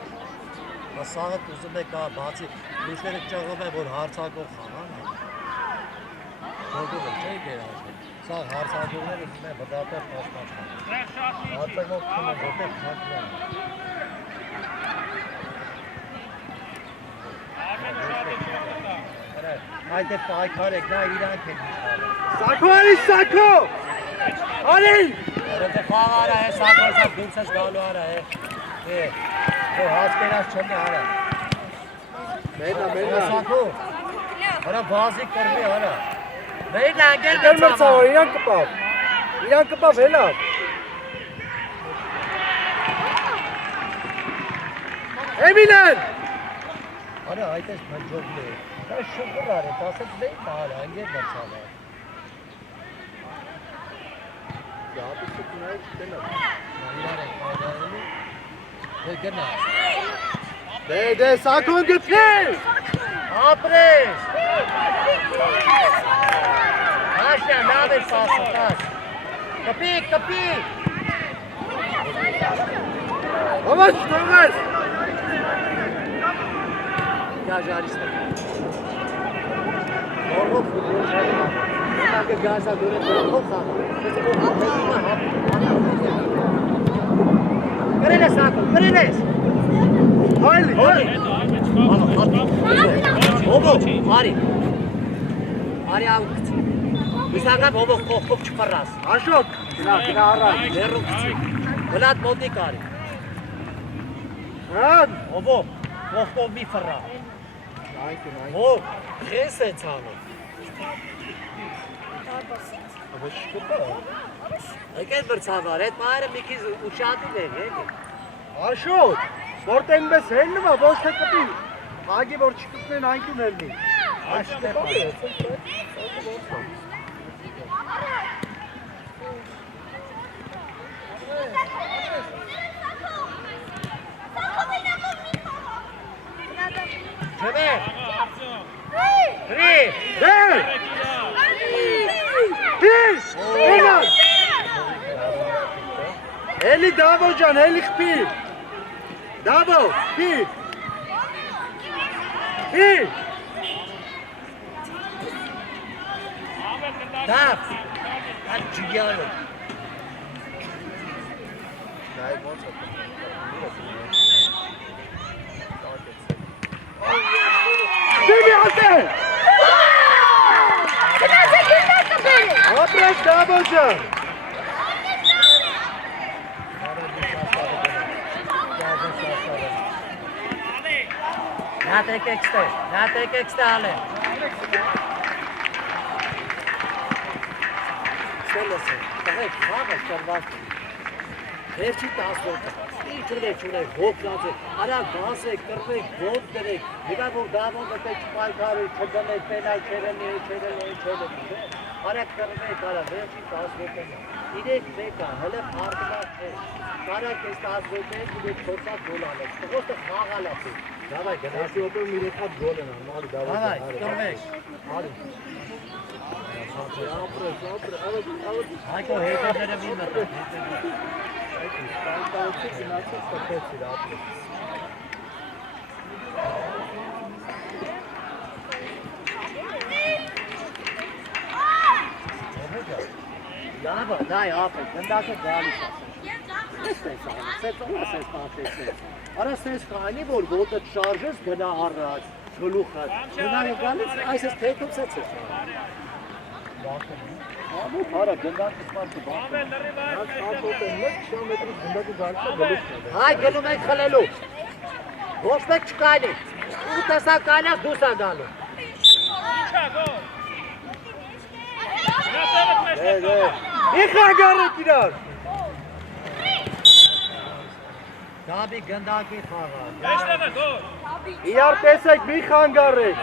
Ասաղը ուզում է կա բացի լույսերը ճաղում է որ հարցակող խաղան։ Որտեղ չէ գերաշը։ Սա հարցակողները ուզում է բդատը փաստած խաղան։ Հարցակող խմը որտեղ խաղան։ Այդ է պայքար եք, նա իրանք են իշխարը։ Սակո արի, սակո! Արի! Որը խաղ արա է, սակոսա դուրս ես գալու արա է։ Որ հասկերած չնի արա։ Մենա։ Սակո, արա բազի կրվի արա։ Մենա, անգել Մրցավոր, իրան կպավ, հելա։ Էմինեն! Արա, այդ ես բնջողն է։ Դա շուկր արա, տասեց մեկ արա, անգել մրցավոր։ Դապիսը կնայի չտենա։ Իրար ենք պայդարելի։ Դե գնա։ Դե, սակոն գտքեր! Ապրես։ Աշնա, նավ ես պասը, տաշ։ Կպի։ Համաչ, տողես! Գաժարիստը։ Որով ֆուտբոլ շարի։ Ակը գազա դուրը դրով խաղա։ Գրել ես ակը, գրել ես։ Հայլի։ Հոբո, արի։ Արի ավուք։ Իսակապ հոբո կողքով չպռաս։ Աշոք, գնա առաջ։ Դերուք ծի։ Վլատ մոտիկ արի։ Հան։ Հոբո, կողքով մի պռա։ Այքն։ Հոբ, խես է ցանում։ Աբա շկոպա։ Եկել բրցավար, այդ մայրը մի քիչ ուշադիր էր, էլի։ Աշոք, որտեն մեզ հելնվա, ոչ թե կպի։ Հագի որ չկպնեն այնքուն հելնի։ Աշտեպա։ Չմե։ Հրի։ Դեր։ Պիս, էնան։ Էլի դավո ջան, էլի խպի։ Դավո, պի։ Պի։ Դավ։ Այդ ջիգյանը։ Դայ ոնց է։ Դեմի ասե։ Ապրես դավո ջան։ Նա տեկեք ստե Ստելոսը, տղեք, խաղը կրված Վերջի 10 որդը, ինչ ունեք, հոգնած է, արա գազ եք, կրվեք, ոնդ դրեք, նիկա որ դավոն դտեք չպայքարի, չգնեք, պենալ չերելի, արա կրվեք, արա վերջի 10 որդը, իրեք մեկա, հլը պարտվակ է, կարակ ես 10 որդը եք, իրեք 4 գոլ անեք, տղոստը խաղալ ապի, դավայ գնաս, Ասի օպեր մի հատ գոլ են անում, դավո ջան։ դավայ, կրվեք, արի, Ապրես, հայկո հետեջերը մի մտը, Սպանտալցի գնացած տպեցիր ապրես։ Լավը, դայ ապեք, գնդակը գալիս ասես։ Ես տես անում, սեծ ասես պատեսես։ Արա սես կայնի, որ ոտը շարժես գնա առաջ, գլուխը։ Գնա է գալիս, այս ես թեքով սեծ ես անում։ Ամոթ արա գնդակ սպասը բախ։ Ամեն լրիվ Նա այդ շանսոտ է 1 կիլոմետրի գնդակը գալիս է գլուխն է։ Հայ գնում ենք խլելու։ Ոչ մեկ չկայնի։ Ու տեսա կայնակ դուս է գալու։ Ինչա գոլ։ Նա տեղը մեջտեղ կա։ Մի խանգարեք իրար։ Գաբի գնդակի խաղա։ Մեջտեղը գոլ։ Իրար տեսեք մի խանգարեք։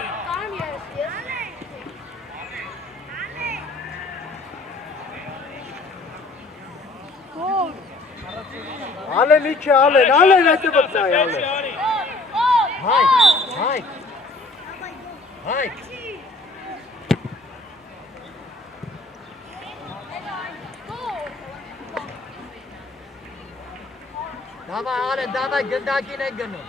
Ալեն իքի ալեն հետը բծայ ալեն։ Հայ, հայ։ Հայ։ Davay Alen, davay gındakine gını.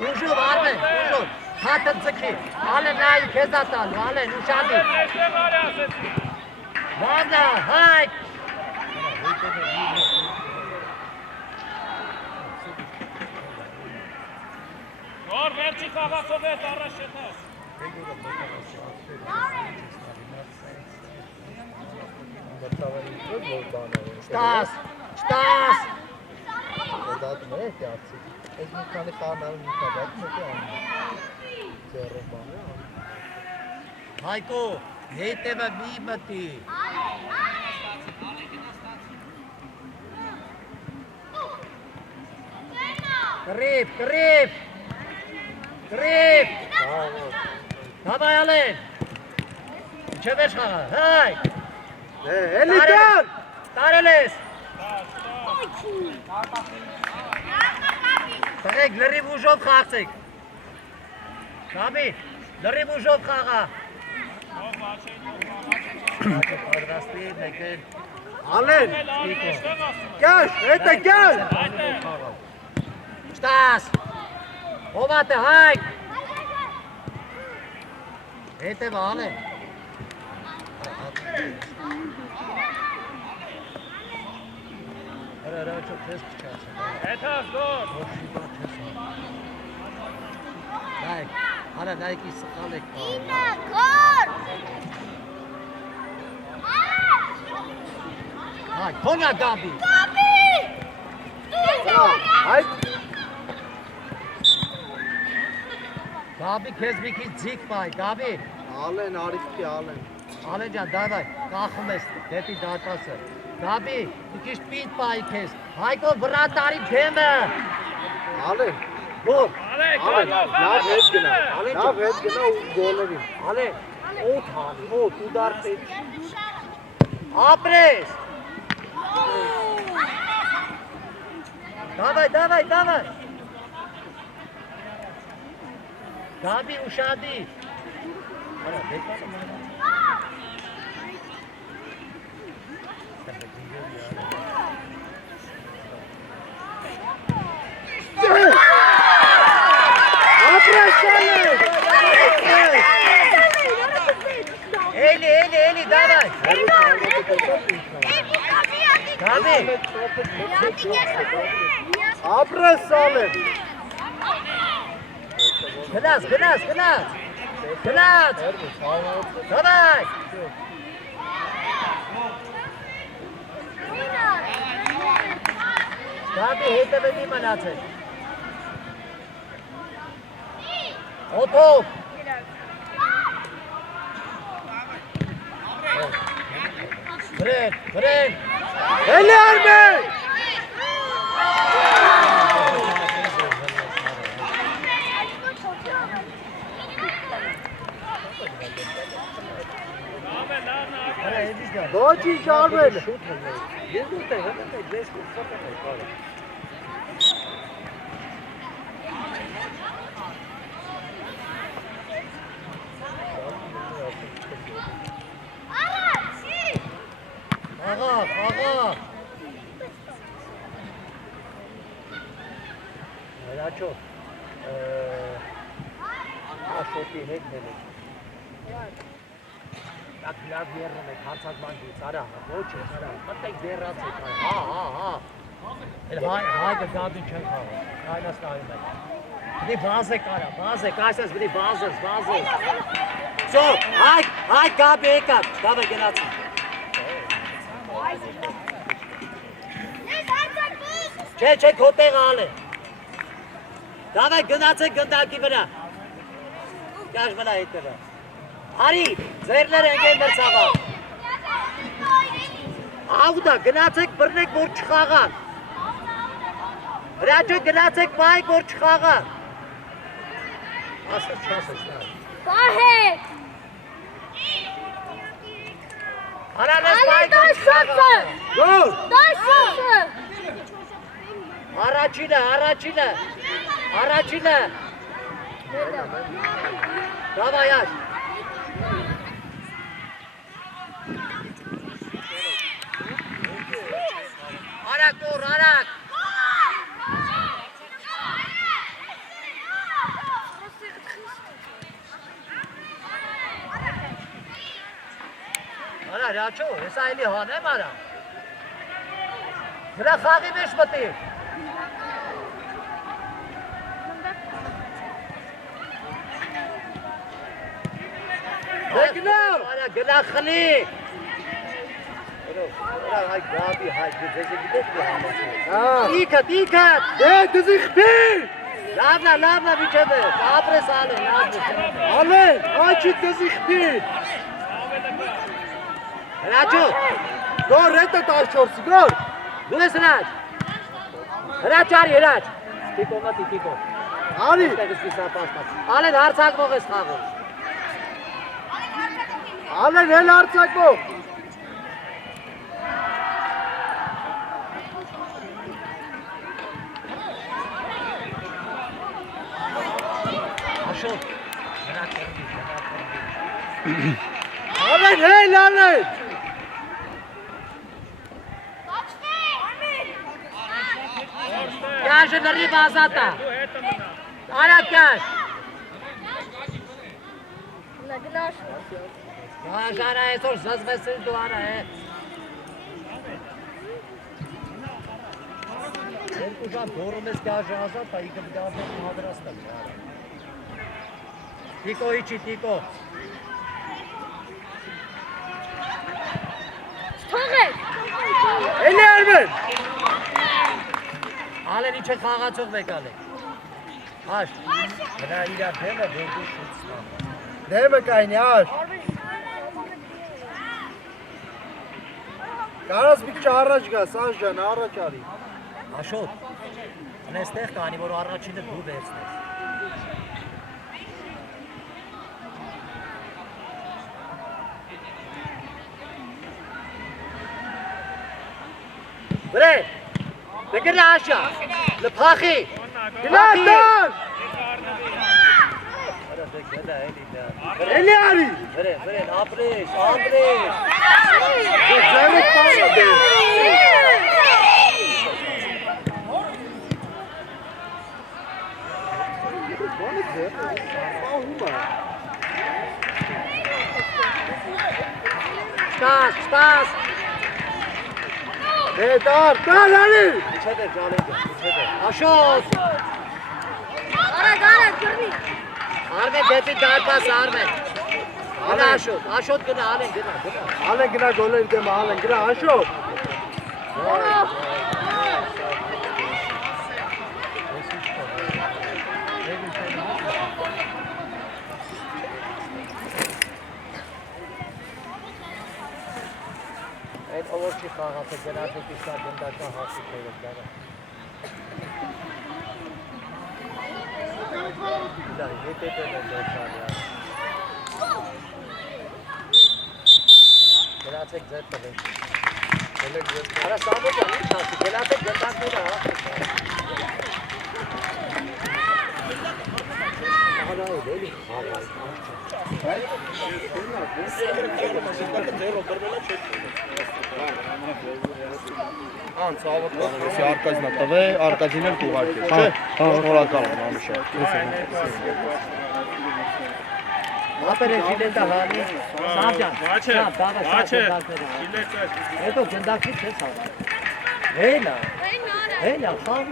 Ucub Armen, ucub. Hatın zıki. Alen layı kezat al. Alen uşadı. Մեջտեղ արի ասեցի։ Vanda, hay. Գոր վերջի խաղացով ես առաջ շետես։ Stas, stas. Դատում է դարձի։ Այս մի քանի խառնալու մի քանի դատում է անում։ Ձեռով բանը անում։ Հայկո, հետևը մի մտի։ Կռիվ, կռիվ։ Կռիվ։ Davay Alen. Չևեր խաղա, հայ։ Էլի դար։ Տարել ես։ Տղեկ, լրիվ ուժով խաղցեք։ Կամի, լրիվ ուժով խաղա։ Պատրաստի, մեկեն։ Ալեն։ Մեջտեղ ասում։ Գաշ, հետը գաշ։ Շտաս։ Հովատը, հայք։ Հետև ալեն։ Հրա չոք ես պչասը։ Հետաս գոլ։ Դայք, արա դայքի սխալ եք պահում։ Հայ, կոնյա գաբի։ Այդ Գաբի քեզ մի քիչ ձիգ պայ, գաբի։ Ալեն, արիքի ալեն։ Ալեն ջան, դավայ, կախում ես դեպի դարպասը։ Գաբի, մի քիչ պինդ պայ քեզ։ Հայկո վրա տարի թեմը։ Ալեն։ Գոլ։ Ալեք, Ալեն, գոլ, լավ հետ գնա։ Ալեն Լավ հետ գնա ու գոլերի։ Ալեն, օդ հանի, օդ, ու դարպետ։ Ապրես։ Դավայ, դավայ, դավայ։ Գաբի ուշադի։ Արա, դեպասը մանը։ Ապրես ալեն։ Էլի, դավայ։ Գաբի։ Ապրես ալեն։ Գնաց։ Գնաց։ Դավայ։ Գաբի հետևը մի մնացել։ Օթով։ Վրեն։ Էլի արմեն։ Ամեն լավն Արա, եդիս գա։ Ոչինչ արմեն։ Ես ուտեղ, ես կուսապեմ է, կարը։ Աղա։ Հրաչո, շոտի հետ նելեք։ Ակ լավ երնում եք հարցակմանքից, արա, ոչ ես, արա, մտեք դերած եք, հա։ Էլ հայկը գադու չեն խաղը, այնաս նայում եք։ Բդի բազեք արա, բազեք, այսպես բդի բազես։ Ծո, հայ գաբի եկավ, գաբը գնացի։ Չէ, քո տեղը ալ է։ Դավայ գնացեք գնդակի վրա։ Կաշ վրա հետևը։ Արի, ձերները ընկեն մրցավա։ Աղուտա, գնացեք բռնեք, որ չխաղան։ Հրաճը գնացեք պայք, որ չխաղան։ Ասաց չասես նա։ Պահեք։ Արանես պայք, որ չխաղան։ Գոր։ Դաշուսը։ Առաջինը։ Դավայ աշ։ Արակ դուր, արակ։ Արա, ռաչո, ես այլի հանեմ արա։ Նրա խաղի մեջ մտի։ Արա, գնա խլի։ Հայ գաբի, հայ դեզի գիտես մի համացի։ Իքըտ։ Դեզի խպի։ Լավնա, վիչեդը, ապրես ալեն, Ալեն, այչի դեզի խպի։ Հրաչո, գոր հետը 14-ի, գոր։ Դու ես հրաչ։ Հրաչ արի, հրաչ։ Տիկո մտի, տիկո։ Արի։ Ալեն, հարցակվող ես խաղով։ Ալեն, հել հարցակվող։ Աշոտ, հրաչ արի, Ալեն, հել, ալեն։ Կաշը լրի բազատա։ Արա կաշ։ Լագնաշ։ Կաշ արա այսօր զզվեսիր դու արա է։ Երկու ժամ դորում ես կաշը ազատա, իքը բդավնես մադրաստան։ Տիկո իչի, տիկո։ Թողեք։ Էլի արմեն։ Ալեն ինչ է խաղացող մեկալ է։ Աշ, գնա իրա դեմը դեպի շուտ ստան։ Դեմը կայնի, աշ։ Կարաս մի քիչ առաջ գա, Սանժ ջան, առաջ արի։ Աշոտ, անեստեղ կանի, որ առաջինը դու վերցնես։ Վրե, դգրնա աշա, լպախի, գնատան! Էլի արի! Վրեն, ապրես, ձերը պանը դե։ Բանը ձեր, պահում է։ Շտաս! Դար, ալի! Իչեդեր, ջալեգը, իչեդեր։ Աշոտ! Արագ, գրնի։ Արմեն, դեպի դարպաս, Արմեն։ Գնա Աշոտ գնա, Ալեն գնա։ Ալեն գնա, գոլերի դեմը, Ալեն գնա, Աշոտ։ Այդ ովոր չի խաղացը գնաց է կիսա գնդական հասիք երեկ դարը։ Իլա, հետեպեն է դոքանի ա։ Գնացեք ձեր տվեք։ Արա սամոտ ան ինչ հասի, գնացեք գնդակները հասիք։ Արա է, էլի խաղալ, Անցավոտ կանես, արկածնա տվե, արկածին էլ կուղարկես, չէ? Շնորհակալ եմ, ամիշա։ Ապեր է ժիլետը հանի, Սամջան, Վաչե, հետո գնդակի չես հանի։ Հենա, խաղ։